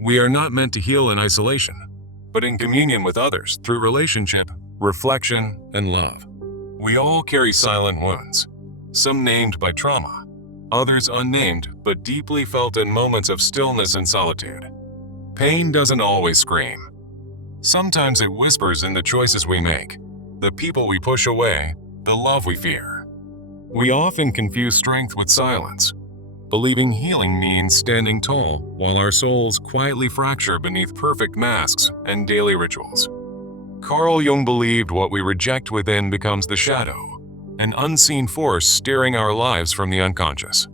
We are not meant to heal in isolation, but in communion with others through relationship, reflection, and love. We all carry silent wounds, some named by trauma, others unnamed but deeply felt in moments of stillness and solitude. Pain doesn't always scream. Sometimes it whispers in the choices we make, the people we push away, the love we fear. We often confuse strength with silence, believing healing means standing tall while our souls quietly fracture beneath perfect masks and daily rituals. Carl Jung believed what we reject within becomes the shadow, an unseen force steering our lives from the unconscious.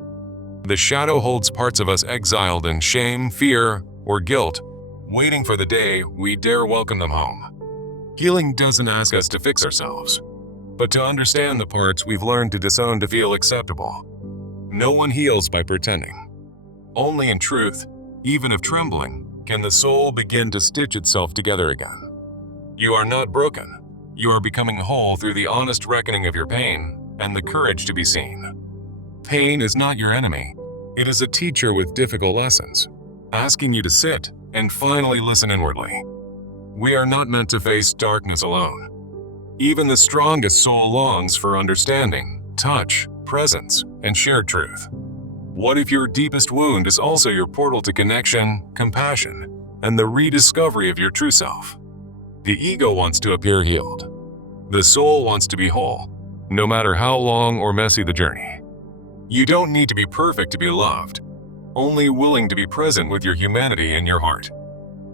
The shadow holds parts of us exiled in shame, fear, or guilt, waiting for the day we dare welcome them home. Healing doesn't ask us to fix ourselves, but to understand the parts we've learned to disown to feel acceptable. No one heals by pretending. Only in truth, even if trembling, can the soul begin to stitch itself together again. You are not broken. You are becoming whole through the honest reckoning of your pain and the courage to be seen. Pain is not your enemy. It is a teacher with difficult lessons, asking you to sit and finally listen inwardly. We are not meant to face darkness alone. Even the strongest soul longs for understanding, touch, presence, and shared truth. What if your deepest wound is also your portal to connection, compassion, and the rediscovery of your true self? The ego wants to appear healed. The soul wants to be whole, no matter how long or messy the journey. You don't need to be perfect to be loved, only willing to be present with your humanity in your heart.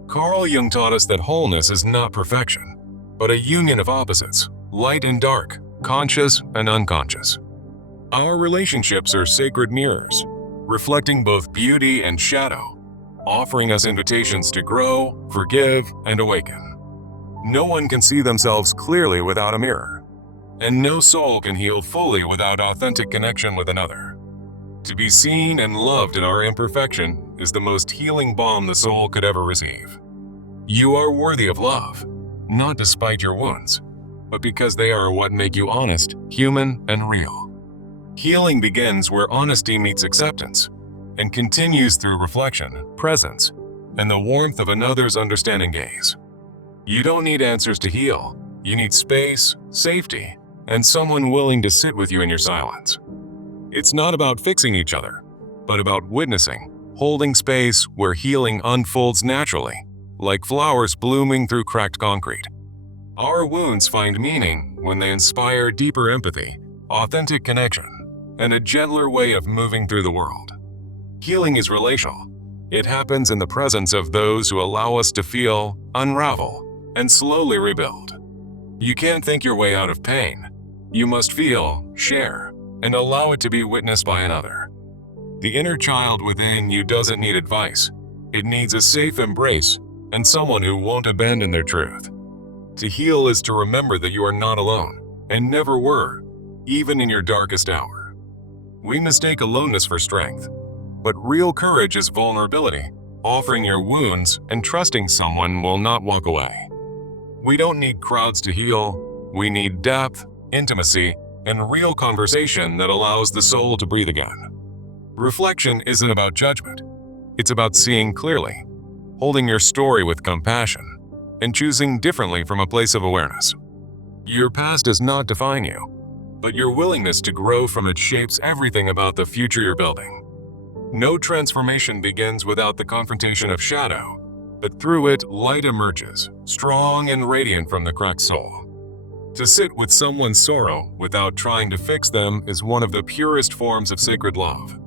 Carl Jung taught us that wholeness is not perfection, but a union of opposites, light and dark, conscious and unconscious. Our relationships are sacred mirrors, reflecting both beauty and shadow, offering us invitations to grow, forgive, and awaken. No one can see themselves clearly without a mirror, and no soul can heal fully without authentic connection with another. To be seen and loved in our imperfection is the most healing balm the soul could ever receive. You are worthy of love, not despite your wounds, but because they are what make you honest, human, and real. Healing begins where honesty meets acceptance, and continues through reflection, presence, and the warmth of another's understanding gaze. You don't need answers to heal. You need space, safety, and someone willing to sit with you in your silence. It's not about fixing each other, but about witnessing, holding space where healing unfolds naturally, like flowers blooming through cracked concrete. Our wounds find meaning when they inspire deeper empathy, authentic connection, and a gentler way of moving through the world. Healing is relational. It happens in the presence of those who allow us to feel, unravel, and slowly rebuild. You can't think your way out of pain. You must feel, share, and allow it to be witnessed by another. The inner child within you doesn't need advice. It needs a safe embrace and someone who won't abandon their truth. To heal is to remember that you are not alone, and never were, even in your darkest hour. We mistake aloneness for strength, but real courage is vulnerability, offering your wounds and trusting someone will not walk away. We don't need crowds to heal. We need depth, intimacy, and real conversation that allows the soul to breathe again. Reflection isn't about judgment. It's about seeing clearly, holding your story with compassion, and choosing differently from a place of awareness. Your past does not define you, but your willingness to grow from it shapes everything about the future you're building. No transformation begins without the confrontation of shadow, but through it, light emerges, strong and radiant from the cracked soul. To sit with someone's sorrow without trying to fix them is one of the purest forms of sacred love.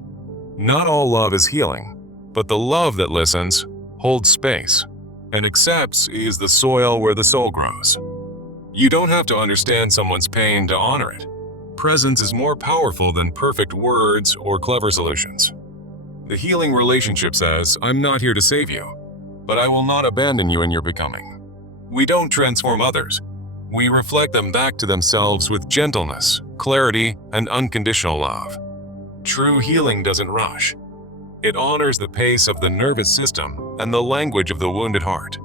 Not all love is healing, but the love that listens, holds space, and accepts is the soil where the soul grows. You don't have to understand someone's pain to honor it. Presence is more powerful than perfect words or clever solutions. The healing relationship says, I'm not here to save you, but I will not abandon you in your becoming. We don't transform others. We reflect them back to themselves with gentleness, clarity, and unconditional love. True healing doesn't rush. It honors the pace of the nervous system and the language of the wounded heart.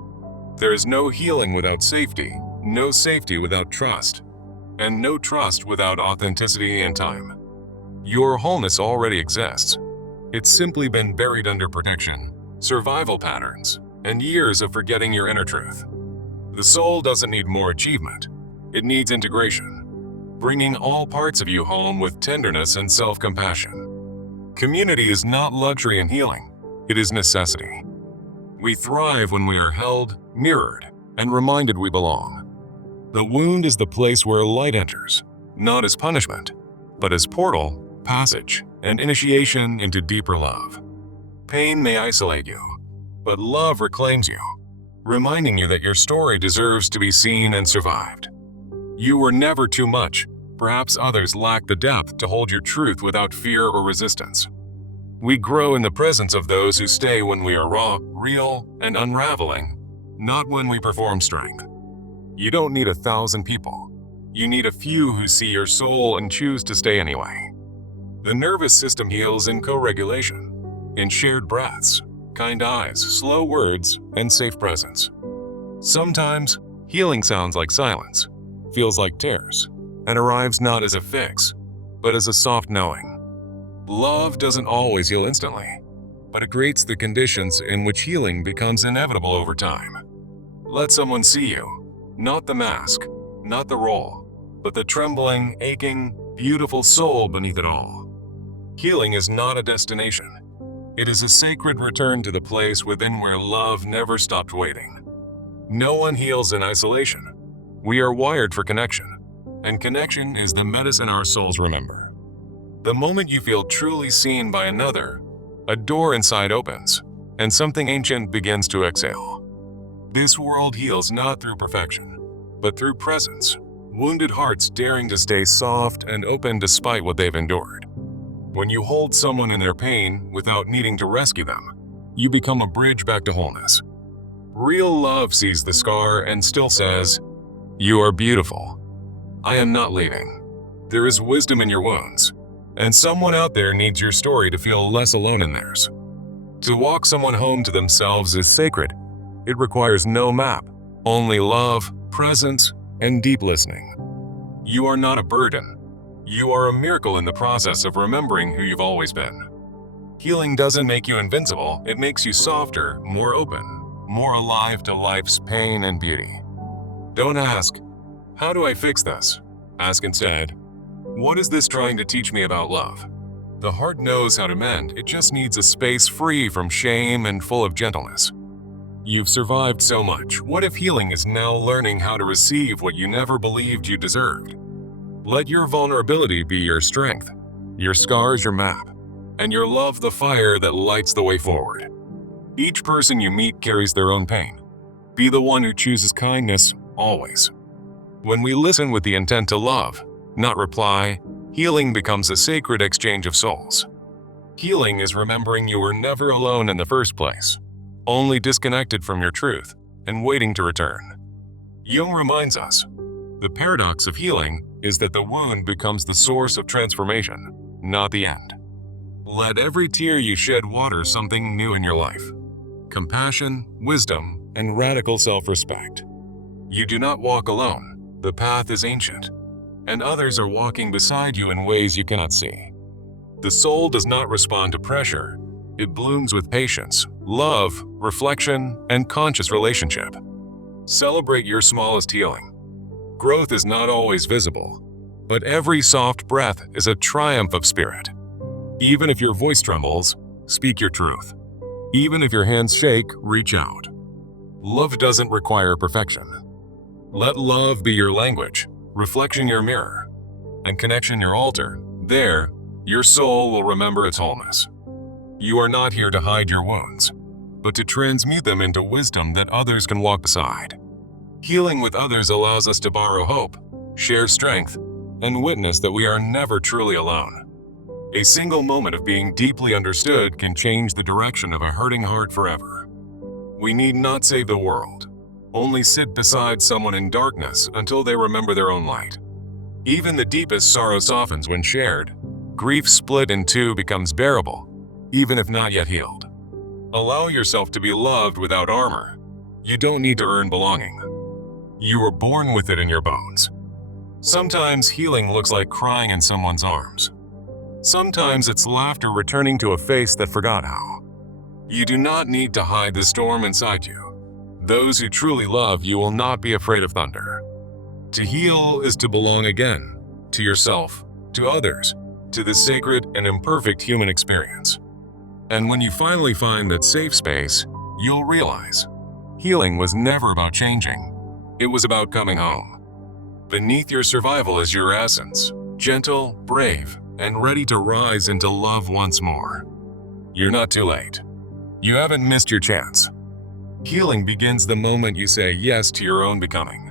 There is no healing without safety, no safety without trust, and no trust without authenticity and time. Your wholeness already exists. It's simply been buried under protection, survival patterns, and years of forgetting your inner truth. The soul doesn't need more achievement. It needs integration, bringing all parts of you home with tenderness and self-compassion. Community is not luxury in healing. It is necessity. We thrive when we are held, mirrored, and reminded we belong. The wound is the place where light enters, not as punishment, but as portal, passage, and initiation into deeper love. Pain may isolate you, but love reclaims you, reminding you that your story deserves to be seen and survived. You were never too much. Perhaps others lack the depth to hold your truth without fear or resistance. We grow in the presence of those who stay when we are raw, real, and unraveling, not when we perform strength. You don't need 1,000 people. You need a few who see your soul and choose to stay anyway. The nervous system heals in co-regulation, in shared breaths, kind eyes, slow words, and safe presence. Sometimes, healing sounds like silence, feels like tears, and arrives not as a fix, but as a soft knowing. Love doesn't always heal instantly, but it creates the conditions in which healing becomes inevitable over time. Let someone see you, not the mask, not the role, but the trembling, aching, beautiful soul beneath it all. Healing is not a destination. It is a sacred return to the place within where love never stopped waiting. No one heals in isolation. We are wired for connection, and connection is the medicine our souls remember. The moment you feel truly seen by another, a door inside opens, and something ancient begins to exhale. This world heals not through perfection, but through presence, wounded hearts daring to stay soft and open despite what they've endured. When you hold someone in their pain without needing to rescue them, you become a bridge back to wholeness. Real love sees the scar and still says, "You are beautiful. I am not leaving." There is wisdom in your wounds, and someone out there needs your story to feel less alone in theirs. To walk someone home to themselves is sacred. It requires no map, only love, presence, and deep listening. You are not a burden. You are a miracle in the process of remembering who you've always been. Healing doesn't make you invincible, it makes you softer, more open, more alive to life's pain and beauty. Don't ask, "How do I fix this?" Ask instead, "What is this trying to teach me about love?" The heart knows how to mend, it just needs a space free from shame and full of gentleness. You've survived so much. What if healing is now learning how to receive what you never believed you deserved? Let your vulnerability be your strength, your scars your map, and your love the fire that lights the way forward. Each person you meet carries their own pain. Be the one who chooses kindness, always. When we listen with the intent to love, not reply, healing becomes a sacred exchange of souls. Healing is remembering you were never alone in the first place, only disconnected from your truth and waiting to return. Jung reminds us, the paradox of healing is that the wound becomes the source of transformation, not the end. Let every tear you shed water something new in your life. Compassion, wisdom, and radical self-respect. You do not walk alone. The path is ancient, and others are walking beside you in ways you cannot see. The soul does not respond to pressure. It blooms with patience, love, reflection, and conscious relationship. Celebrate your smallest healing. Growth is not always visible, but every soft breath is a triumph of spirit. Even if your voice trembles, speak your truth. Even if your hands shake, reach out. Love doesn't require perfection. Let love be your language, reflection your mirror, and connection your altar. There, your soul will remember its wholeness. You are not here to hide your wounds, but to transmute them into wisdom that others can walk beside. Healing with others allows us to borrow hope, share strength, and witness that we are never truly alone. A single moment of being deeply understood can change the direction of a hurting heart forever. We need not save the world, only sit beside someone in darkness until they remember their own light. Even the deepest sorrow softens when shared. Grief split in two becomes bearable, even if not yet healed. Allow yourself to be loved without armor. You don't need to earn belonging. You were born with it in your bones. Sometimes healing looks like crying in someone's arms. Sometimes it's laughter returning to a face that forgot how. You do not need to hide the storm inside you. Those who truly love you will not be afraid of thunder. To heal is to belong again, to yourself, to others, to the sacred and imperfect human experience. And when you finally find that safe space, you'll realize healing was never about changing. It was about coming home. Beneath your survival is your essence, gentle, brave, and ready to rise into love once more. You're not too late. You haven't missed your chance. Healing begins the moment you say yes to your own becoming.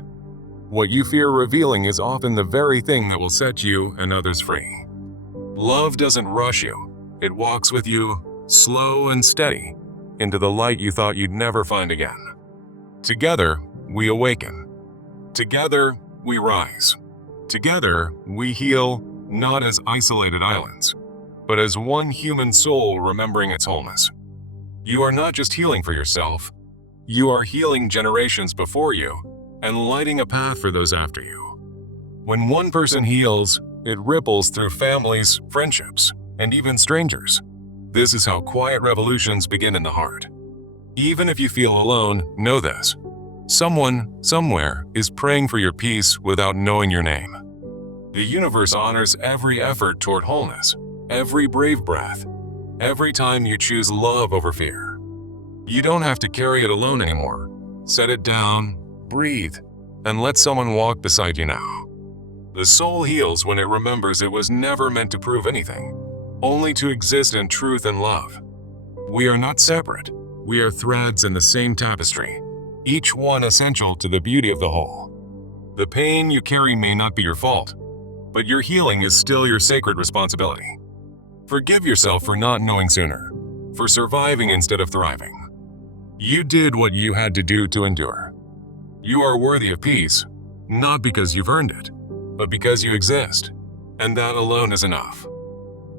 What you fear revealing is often the very thing that will set you and others free. Love doesn't rush you. It walks with you, slow and steady, into the light you thought you'd never find again. Together, we awaken. Together, we rise. Together, we heal, not as isolated islands, but as one human soul remembering its wholeness. You are not just healing for yourself. You are healing generations before you and lighting a path for those after you. When one person heals, it ripples through families, friendships, and even strangers. This is how quiet revolutions begin in the heart. Even if you feel alone, know this. Someone, somewhere, is praying for your peace without knowing your name. The universe honors every effort toward wholeness, every brave breath, every time you choose love over fear. You don't have to carry it alone anymore. Set it down, breathe, and let someone walk beside you now. The soul heals when it remembers it was never meant to prove anything, only to exist in truth and love. We are not separate. We are threads in the same tapestry, each one essential to the beauty of the whole. The pain you carry may not be your fault, but your healing is still your sacred responsibility. Forgive yourself for not knowing sooner, for surviving instead of thriving. You did what you had to do to endure. You are worthy of peace, not because you've earned it, but because you exist, and that alone is enough.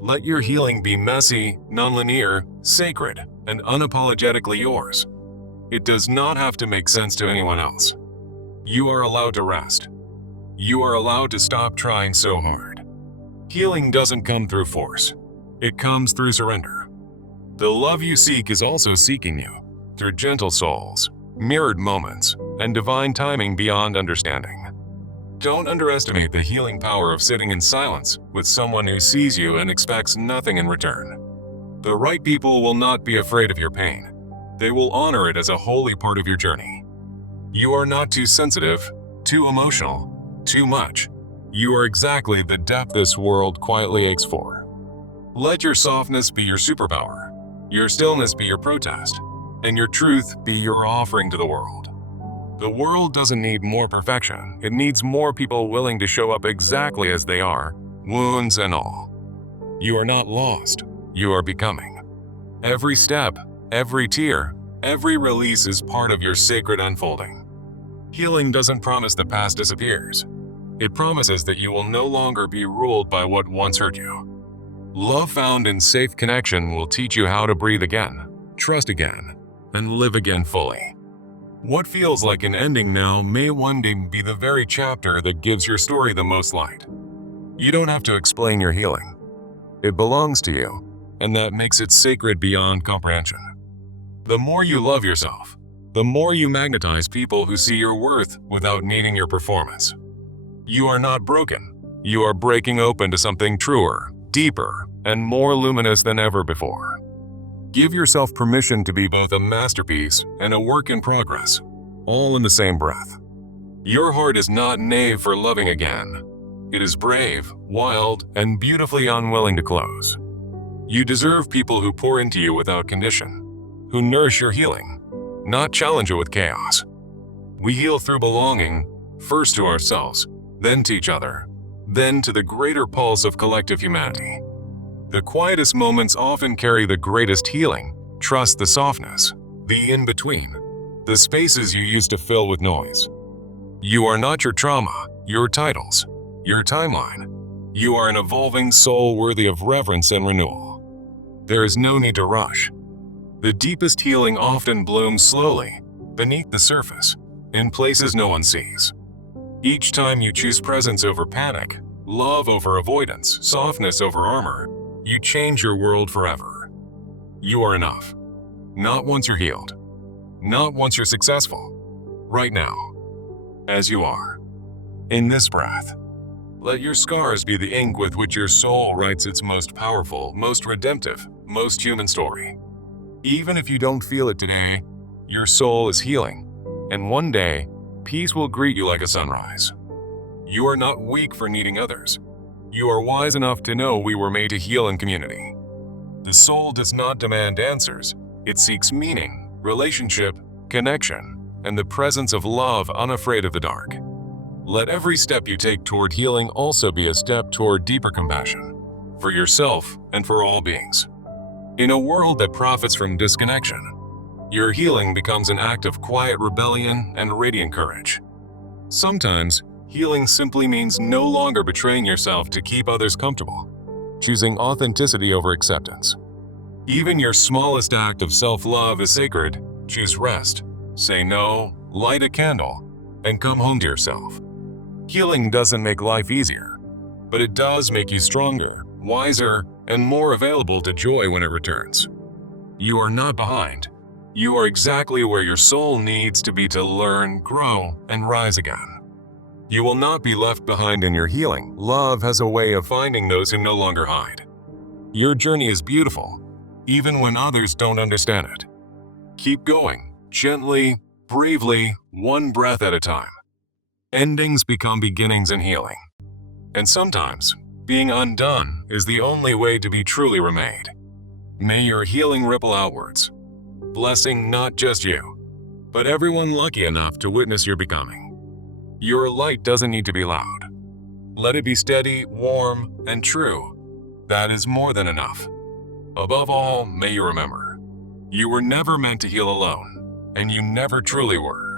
Let your healing be messy, nonlinear, sacred, and unapologetically yours. It does not have to make sense to anyone else. You are allowed to rest. You are allowed to stop trying so hard. Healing doesn't come through force. It comes through surrender. The love you seek is also seeking you, through gentle souls, mirrored moments, and divine timing beyond understanding. Don't underestimate the healing power of sitting in silence with someone who sees you and expects nothing in return. The right people will not be afraid of your pain. They will honor it as a holy part of your journey. You are not too sensitive, too emotional, too much. You are exactly the depth this world quietly aches for. Let your softness be your superpower, your stillness be your protest, and your truth be your offering to the world. The world doesn't need more perfection. It needs more people willing to show up exactly as they are, wounds and all. You are not lost. You are becoming. Every step, every tear, every release is part of your sacred unfolding. Healing doesn't promise the past disappears. It promises that you will no longer be ruled by what once hurt you. Love found in safe connection will teach you how to breathe again, trust again, and live again fully. What feels like an ending now may one day be the very chapter that gives your story the most light. You don't have to explain your healing. It belongs to you, and that makes it sacred beyond comprehension. The more you love yourself, the more you magnetize people who see your worth without needing your performance. You are not broken. You are breaking open to something truer, deeper, and more luminous than ever before. Give yourself permission to be both a masterpiece and a work in progress, all in the same breath. Your heart is not naive for loving again. It is brave, wild, and beautifully unwilling to close. You deserve people who pour into you without condition, who nourish your healing, not challenge it with chaos. We heal through belonging, first to ourselves, then to each other, then to the greater pulse of collective humanity. The quietest moments often carry the greatest healing. Trust the softness, the in-between, the spaces you used to fill with noise. You are not your trauma, your titles, your timeline. You are an evolving soul worthy of reverence and renewal. There is no need to rush. The deepest healing often blooms slowly, beneath the surface, in places no one sees. Each time you choose presence over panic, love over avoidance, softness over armor, you change your world forever. You are enough. Not once you're healed. Not once you're successful. Right now, as you are. In this breath, let your scars be the ink with which your soul writes its most powerful, most redemptive, most human story. Even if you don't feel it today, your soul is healing, and one day, peace will greet you like a sunrise. You are not weak for needing others. You are wise enough to know we were made to heal in community. The soul does not demand answers. It seeks meaning, relationship, connection, and the presence of love unafraid of the dark. Let every step you take toward healing also be a step toward deeper compassion, for yourself and for all beings. In a world that profits from disconnection, your healing becomes an act of quiet rebellion and radiant courage. Sometimes, healing simply means no longer betraying yourself to keep others comfortable, choosing authenticity over acceptance. Even your smallest act of self-love is sacred. Choose rest, say no, light a candle, and come home to yourself. Healing doesn't make life easier, but it does make you stronger, wiser, and more available to joy when it returns. You are not behind. You are exactly where your soul needs to be to learn, grow, and rise again. You will not be left behind in your healing. Love has a way of finding those who no longer hide. Your journey is beautiful, even when others don't understand it. Keep going, gently, bravely, one breath at a time. Endings become beginnings in healing. And sometimes, being undone is the only way to be truly remade. May your healing ripple outwards, blessing not just you, but everyone lucky enough to witness your becoming. Your light doesn't need to be loud. Let it be steady, warm, and true. That is more than enough. Above all, may you remember, you were never meant to heal alone, and you never truly were.